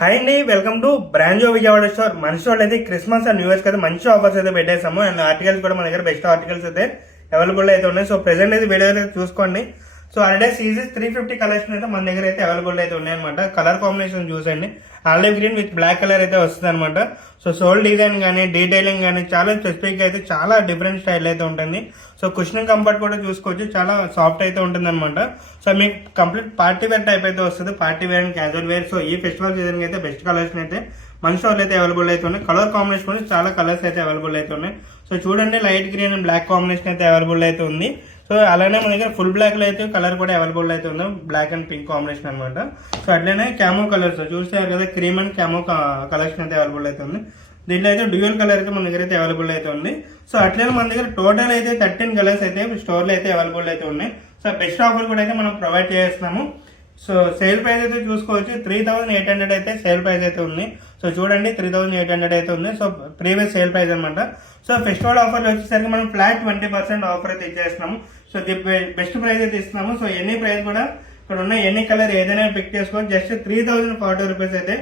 Hi అండి, welcome to బ్రాంజో Vijayawada store. మన store అయితే క్రిస్మస్ అండ్ న్యూ ఇయర్స్ అయితే మంచి ఆఫర్స్ అయితే పెట్టేసాము. అండ్ ఆర్టికల్స్ కూడా మన దగ్గర బెస్ట్ ఆర్టికల్స్ అయితే అవైలబుల్ అయితే ఉన్నాయి. సో ప్రెసెంట్ అయితే వీడియో అయితే చూసుకోండి. సో ఆల్రెడీ సీజీస్ 350 కలెక్షన్ అయితే మన దగ్గర అయితే అవైలబుల్ అయితే ఉన్నాయన్నమాట. కలర్ కాంబినేషన్ చూసండి, olive green with black colour అయితే వస్తుంది అనమాట. సో సోల్ డిజైన్ కానీ డీటెయిలింగ్ కానీ చాలా స్పెసిఫిక్ అయితే చాలా డిఫరెంట్ స్టైల్ అయితే ఉంటుంది. సో కుషనింగ్ కంఫర్ట్ కూడా చూసుకోవచ్చు, చాలా సాఫ్ట్ అయితే ఉంటుంది అనమాట. సో మీకు కంప్లీట్ పార్టీ వేర్ టైప్ అయితే వస్తుంది, party wear and casual wear. So ఈ ఫెస్టివల్ సీజన్ అయితే బెస్ట్ కలెక్షన్ అయితే మన స్టోర్లో అయితే అవైలబుల్ అయితే ఉన్నాయి. కలర్ కాంబినేషన్ కూడా చాలా కలర్స్ అయితే అవైలబుల్ అయితే ఉన్నాయి. సో చూడండి, light green and black combination అయితే అవైలబుల్ అయితే ఉంది. సో అలానే మన దగ్గర ఫుల్ బ్లాక్ లో అయితే కలర్ కూడా అవైలబుల్ అయితే ఉంది, బ్లాక్ అండ్ పింక్ కాంబినేషన్ అనమాట. సో అట్లనే క్యామో కలర్స్ చూస్తారు కదా, క్రీమ్ అండ్ క్యామో కలెక్షన్ అయితే అవైలబుల్ అయితే ఉంది. దీంట్లో అయితే డ్యూయల్ కలర్ అయితే మన దగ్గర అయితే అవైలబుల్ అయితే ఉంది. సో అట్లనే మన దగ్గర టోటల్ అయితే 13 కలర్స్ అయితే స్టోర్లో అయితే అవైలబుల్ అయితే ఉన్నాయి. సో బెస్ట్ ఆఫర్ కూడా అయితే మనం ప్రొవైడ్ చేస్తున్నాము. సో సేల్ ప్రైస్ అయితే చూసుకోవచ్చు, 3800 అయితే సేల్ ప్రైస్ అయితే ఉంది. సో చూడండి, 3800 అయితే ఉంది. సో ప్రీవియస్ సేల్ ప్రైస్ అనమాట. సో ఫెస్టివల్ ఆఫర్ వచ్చేసరికి మనం ఫ్లాట్ 20% ఆఫర్ అయితే ఇచ్చేస్తున్నాము. సో బెస్ట్ ప్రైస్ అయితే ఇస్తున్నాము. సో ఎనీ ప్రైస్ కూడా ఇక్కడ ఉన్న ఎనీ కలర్ ఏదైనా పిక్ చేసుకోవచ్చు. జస్ట్ 3040 రూపీస్ అయితే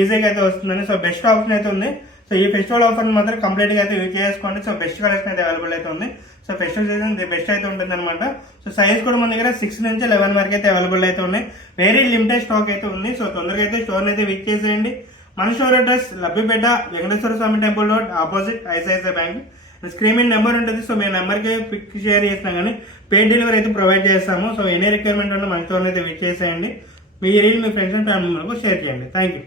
ఈజీగా అయితే వస్తుందండి. సో బెస్ట్ ఆప్షన్ అయితే ఉంది. సో ఈ ఫెస్టివల్ ఆఫర్ మాత్రం కంప్లీట్ గా అయితే యూజ్ చేసుకోండి. సో బెస్ట్ కలెక్షన్ అయితే అవైలబుల్ అయితే ఉంది. సో ఫెస్టివల్ సీజన్ బెస్ట్ అయితే ఉంటుంది అనమాట. సో సైజ్ కూడా మన దగ్గర 6 నుంచి 11 వరకు అయితే అవైలబుల్ అయితే ఉన్నాయి. వెరీ లిమిటెడ్ స్టాక్ అయితే ఉంది. సో తొందరగా అయితే స్టోర్ అయితే విజిట్ చేసేయండి. మన store address Labbipet Venkateswara Swamy temple road opposite ICICI bank. Screen మీద నెంబర్ ఉంటుంది. సో మీ నెంబర్కి పిక్ షేర్ చేసినా కానీ పేడ్ డెలివరీ అయితే ప్రొవైడ్ చేస్తాము. సో ఎనీ రిక్వైర్మెంట్ ఉంటే మన స్టోర్ అయితే విజిట్ చేసేయండి. మీ రీల్ మీ ఫ్రెండ్స్ అండ్ ఫ్యామిలీ మెంబర్లకు షేర్ చేయండి. Thank you.